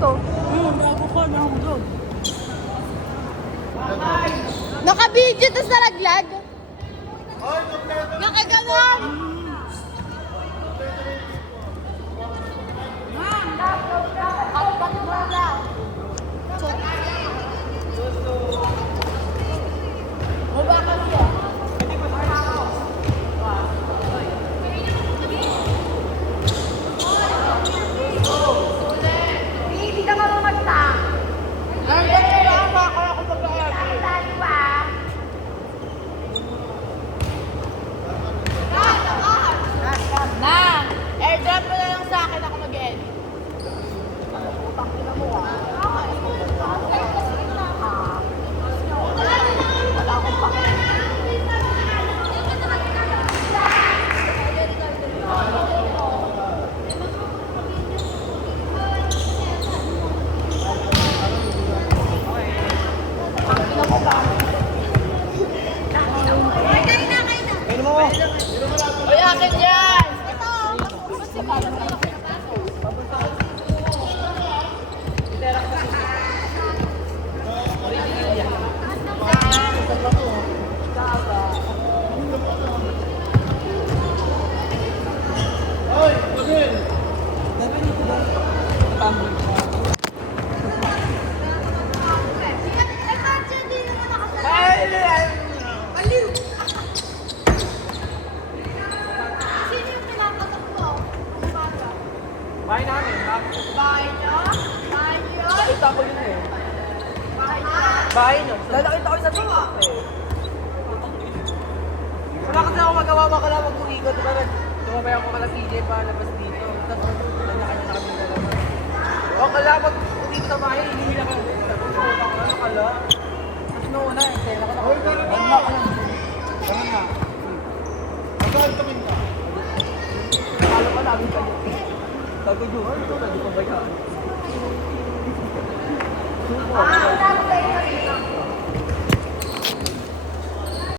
to. Naka-video to sa laglag. Nakaganon. Airdrop mo na lang sa akin, ako mag-edit. Uy, akin yan! Bahay namin. Bahay nyo? Bahay nyo? Nakita ko yun eh. Bahay nyo? Bahay nyo. Lalakita ko sa TikTok eh. Wala kasi ako magawa makala mag-uwigot. Diba tumabay ako kala PJ pa labas dito. Tapos nandakanya na kami dalawa. O kala mag-uwigot sa bahay, hinihila ka na. Tapos ako ano kala. Tapos noon na, tela ko na. Uy, gano'n na. Gano'n na. Magkakalit kami na. Akala pa namin kayo. Sabi ko, ito, pwede pa ba yan? Ah, wala ko kayo.